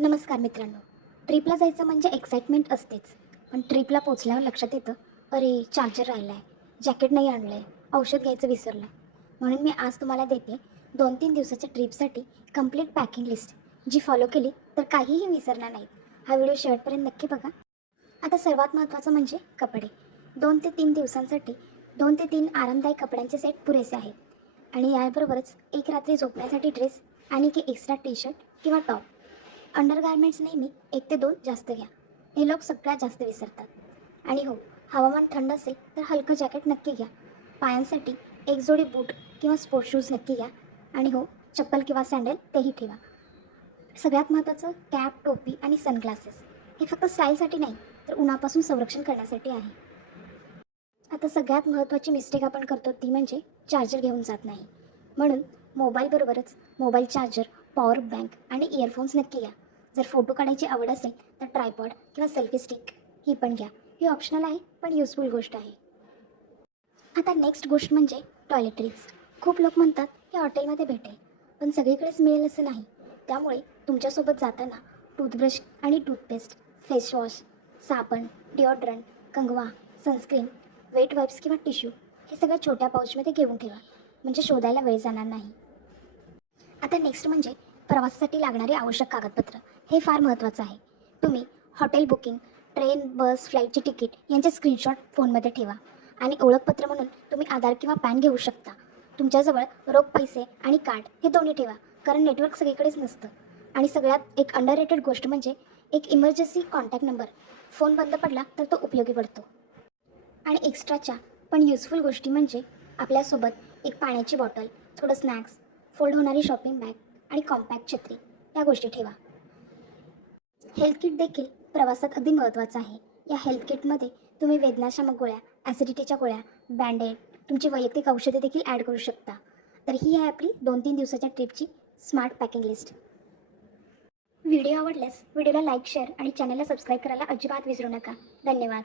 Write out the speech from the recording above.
नमस्कार मित्रांनो. ट्रिपला जायचं म्हणजे एक्साइटमेंट असतेच. पण ट्रिपला पोचल्यावर लक्षात येतं, अरे चार्जर राहिला आहे, जॅकेट नाही आणलं आहे, औषध घ्यायचं विसरलं. म्हणून मी आज तुम्हाला देते 2-3 दिवसाच्या ट्रिपसाठी कंप्लीट पॅकिंग लिस्ट, जी फॉलो केली तर काहीही विसरणार नाहीत. हा व्हिडिओ शेवटपर्यंत नक्की बघा. आता सर्वात महत्त्वाचं म्हणजे कपडे. 2 ते 3 दिवसांसाठी 2 ते 3 आरामदायक कपड्यांचे सेट पुरेसे आहेत. आणि याबरोबरच एक रात्री झोपण्यासाठी ड्रेस आणि की एक्स्ट्रा टी शर्ट किंवा टॉप. अंडरगार्मेंट्स नेहमी 1 ते 2 जास्त घ्या. हे लोक सगळ्यात जास्त विसरतात. आणि हो, हवामान थंड असेल तर हलकं जॅकेट नक्की घ्या. पायांसाठी एक जोडी बूट किंवा स्पोर्ट्स शूज नक्की घ्या. आणि हो, चप्पल किंवा सँडल तेही ठेवा. सगळ्यात महत्त्वाचं कॅप, टोपी आणि सनग्लासेस. हे फक्त स्टाईलसाठी नाही, तर उन्हापासून संरक्षण करण्यासाठी आहे. आता सगळ्यात महत्त्वाची मिस्टेक आपण करतो ती म्हणजे चार्जर घेऊन जात नाही. म्हणून मोबाईलबरोबरच मोबाईल चार्जर, पॉवर बँक आणि इयरफोन्स नक्की घ्या. जर फोटो काढायची आवड असेल तर ट्रायपॉड किंवा सेल्फी स्टिक ही पण घ्या. ही ऑप्शनल आहे पण युजफुल गोष्ट आहे. आता नेक्स्ट गोष्ट म्हणजे टॉयलेटरीज. खूप लोक म्हणतात हे हॉटेलमध्ये भेटेल, पण सगळीकडेच मिळेल असं नाही. त्यामुळे तुमच्यासोबत जाताना टूथब्रश आणि टूथपेस्ट, फेसवॉश, साबण, डिओड्रंट, कंगवा, सनस्क्रीन, वेट वाईप्स किंवा टिश्यू हे सगळं छोट्या पाऊचमध्ये घेऊन ठेवा, म्हणजे शोधायला वेळ जाणार नाही. आता नेक्स्ट म्हणजे प्रवासासाठी लागणारे आवश्यक कागदपत्र. हे फार महत्त्वाचं आहे. तुम्ही हॉटेल बुकिंग, ट्रेन, बस, फ्लाईटची तिकीट यांचे स्क्रीनशॉट फोनमध्ये ठेवा. आणि ओळखपत्र म्हणून तुम्ही आधार किंवा पॅन घेऊ शकता. तुमच्याजवळ रोख पैसे आणि कार्ड हे दोन्ही ठेवा, कारण नेटवर्क सगळीकडेच नसतं. आणि सगळ्यात एक अंडररेटेड गोष्ट म्हणजे एक इमर्जन्सी कॉन्टॅक्ट नंबर. फोन बंद पडला तर तो उपयोगी पडतो. आणि एक्स्ट्राच्या पण युजफुल गोष्टी म्हणजे आपल्यासोबत एक पाण्याची बॉटल, थोडं स्नॅक्स, फोल्ड होणारी शॉपिंग बॅग आणि कॉम्पॅक्ट छत्री या गोष्टी ठेवा. हेल्थ किट देखील प्रवासात अगदी महत्त्वाचं आहे. या हेल्थ किटमध्ये तुम्ही वेदनाशामक गोळ्या, ॲसिडिटीच्या गोळ्या, बँडेड, तुमची वैयक्तिक औषधे देखील ॲड करू शकता. तर ही आहे आपली 2-3 दिवसाच्या ट्रिपची स्मार्ट पॅकिंग लिस्ट. व्हिडिओ आवडल्यास व्हिडिओला लाईक, शेअर आणि चॅनलला सबस्क्राईब करायला अजिबात विसरू नका. धन्यवाद.